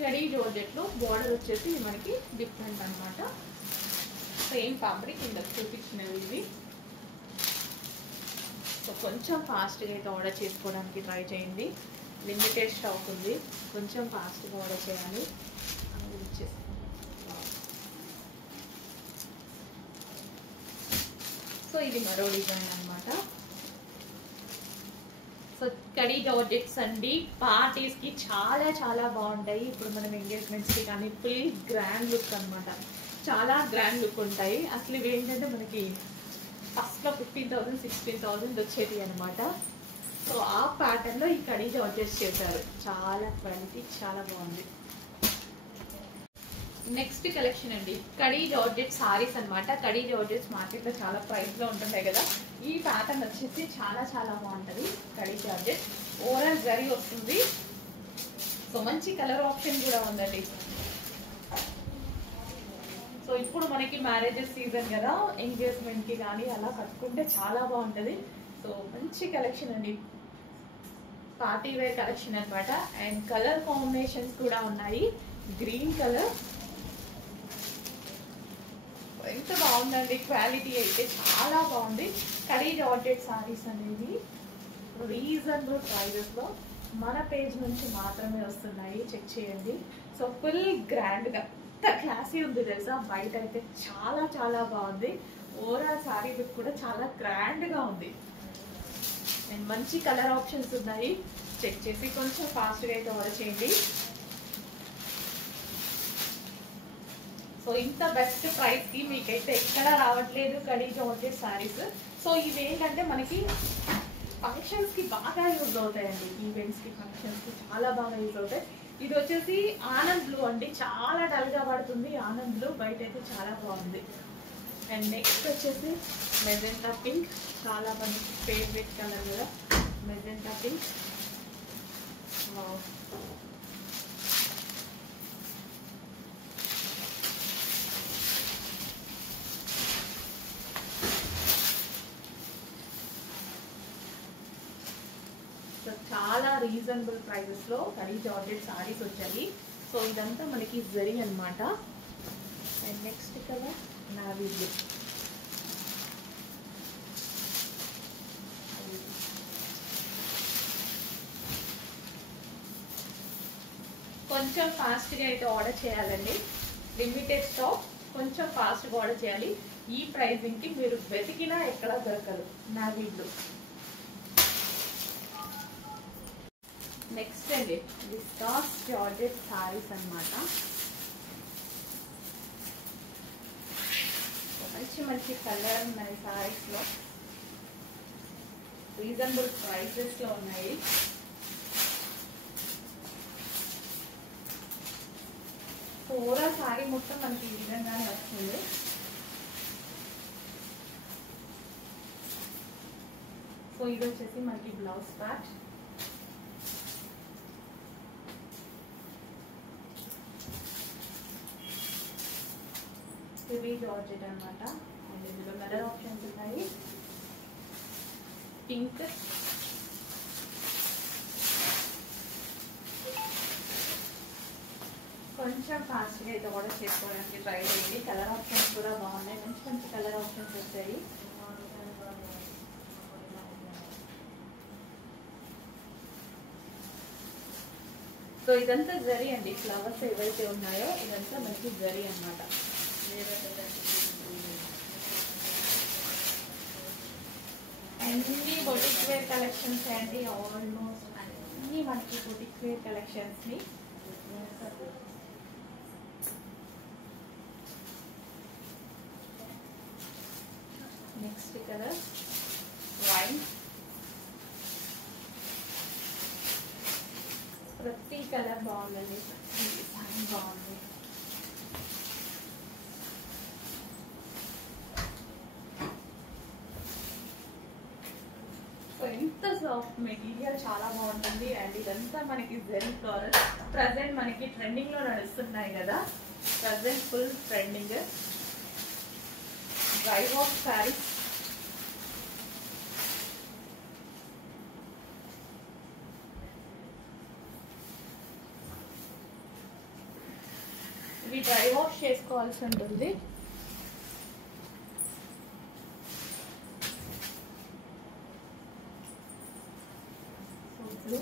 Khadi జార్జెట్లో border వచ్చేసి మనకి different అనమాట. సేమ్ ఫ్యాబ్రిక్ ఇందులో చూపించినవి ఇవి. సో కొంచెం ఫాస్ట్గా అయితే ఆర్డర్ చేసుకోవడానికి ట్రై చేయండి. లిమిటెడ్ స్టాక్ ఉంది, కొంచెం ఫాస్ట్గా ఆర్డర్ చేయాలి. సో ఇది మరో డిజైన్ అనమాట. సో కడీ జార్జెట్స్ అండి, పార్టీస్కి చాలా చాలా బాగుంటాయి. ఇప్పుడు మనం ఎంగేజ్మెంట్స్కి కానీ ఫుల్ గ్రాండ్ లుక్ అనమాట, చాలా గ్రాండ్ లుక్ ఉంటాయి. అసలు ఇవి ఏంటంటే మనకి ఫస్ట్లో 15,000 16,000 వచ్చేది అనమాట. సో ఆ ప్యాటర్న్లో ఈ కడీ జార్జెట్స్ చేశారు. చాలా క్వాలిటీ చాలా బాగుంది. నెక్స్ట్ కలెక్షన్ అండి, కడీ జార్జెట్ సారీస్ అనమాట. కడీ జార్జెట్స్ మార్కెట్లో చాలా ప్రైస్లో ఉంటుంటాయి కదా. ఈ ప్యాటర్న్ వచ్చేసి చాలా చాలా బాగుంటుంది. కడీ జార్జెట్ ఓవరాల్ జరీ వస్తుంది. సో మంచి కలర్ ఆప్షన్ కూడా ఉందండి. సో ఇప్పుడు మనకి మ్యారేజెస్ సీజన్ కదా, ఎంగేజ్మెంట్కి కానీ అలా కట్టుకుంటే చాలా బాగుంటుంది. సో మంచి కలెక్షన్ అండి, పార్టీ వేర్ కలెక్షన్ అనమాట. అండ్ కలర్ కాంబినేషన్స్ కూడా ఉన్నాయి. గ్రీన్ కలర్ ఎంత బాగుందండి, క్వాలిటీ అయితే చాలా బాగుంది. కడీ జార్జెట్ సారీస్ అనేది రీజనబుల్ ప్రైజెస్లో మన పేజ్ నుంచి మాత్రమే వస్తున్నాయి, చెక్ చేయండి. సో ఫుల్ గ్రాండ్గా ఎంత క్లాసీ ఉంది తెలుసా, బయట అయితే చాలా చాలా బాగుంది. ఓవరాల్ సారీ లుక్ కూడా చాలా గ్రాండ్గా ఉంది. అండ్ మంచి కలర్ ఆప్షన్స్ ఉన్నాయి, చెక్ చేసి కొంచెం ఫాస్ట్గా అయితే ఆర్డర్ చేయండి. సో ఇంత బెస్ట్ ప్రైస్కి మీకైతే ఎక్కడ రావట్లేదు కడీ జార్జెట్ సారీస్. సో ఇవి ఏంటంటే మనకి ఫంక్షన్స్కి బాగా యూజ్ అవుతాయండి, ఈవెంట్స్కి ఫంక్షన్స్కి చాలా బాగా యూజ్ అవుతాయి. ఇది వచ్చేసి ఆనంద్ బ్లూ అండి, చాలా డల్గా పడుతుంది ఆనంద్ బ్లూ, బయట అయితే చాలా బాగుంది. అండ్ నెక్స్ట్ వచ్చేసి మెజెంటా పింక్, చాలా మంది ఫేవరెట్ కలర్ కదా మెజెంటా పింక్. సో చాలా రీజనబుల్ ప్రైజెస్లో కడీ జార్జెట్ సారీస్ వచ్చాయి. సో ఇదంతా మనకి జరీ అనమాట. And next colour navy blue. కొంచెం ఫాస్ట్గా అయితే ఆర్డర్ చేయాలండి, లిమిటెడ్ స్టాక్, కొంచెం ఫాస్ట్గా ఆర్డర్ చేయాలి. ఈ ప్రైజింగ్కి మీరు వెతికినా ఎక్కడ దొరకదు. Navy blue. నెక్స్ట్ అండి విస్కాస్ జార్జెట్ సారీస్ అనమాట. మంచి మంచి కలర్ ఉన్నాయి సారీస్లో, రీజనబుల్ ప్రైసెస్లో ఉన్నాయి. ఓవరాల్ సారీ మొత్తం మనకి ఈ విధంగానే వస్తుంది. సో ఇది వచ్చేసి మనకి బ్లౌజ్ పార్ట్. హెవీ జార్జెట్ అనమాట. అండ్ ఇందులో కలర్ ఆప్షన్స్ ఉన్నాయి. పింక్, కొంచెం ఫాస్ట్గా అయితే ఆర్డర్ చేసుకోవడానికి ట్రై చేయండి. కలర్ ఆప్షన్స్ కూడా బాగున్నాయి, మంచి మంచి కలర్ ఆప్షన్స్ వచ్చాయి. సో ఇదంతా జరీ అండి, ఫ్లవర్స్ ఏవైతే ఉన్నాయో ఇదంతా మనకి జరీ అనమాట. అన్ని బొటిక్ వేర్ కలెక్షన్స్ అండి, ఆల్మోస్ట్ అన్ని మనకి బొటిక్ వేర్ కలెక్షన్స్ని. Next colour wine. ప్రతి కలర్ బాగుందండి, డిజైన్ బాగుంది. ఎంత సాఫ్ట్ మెటీరియల్, చాలా బాగుంటుంది. అండ్ ఇదంతా మనకి జెరీ ఫ్లోరల్, ప్రజెంట్ మనకి ట్రెండింగ్ లో నడుస్తున్నాయి కదా, present full trending dry wash saris. ఇవి డ్రై వాష్ చేసుకోవాల్సి ఉంటుంది. ఇప్పుడు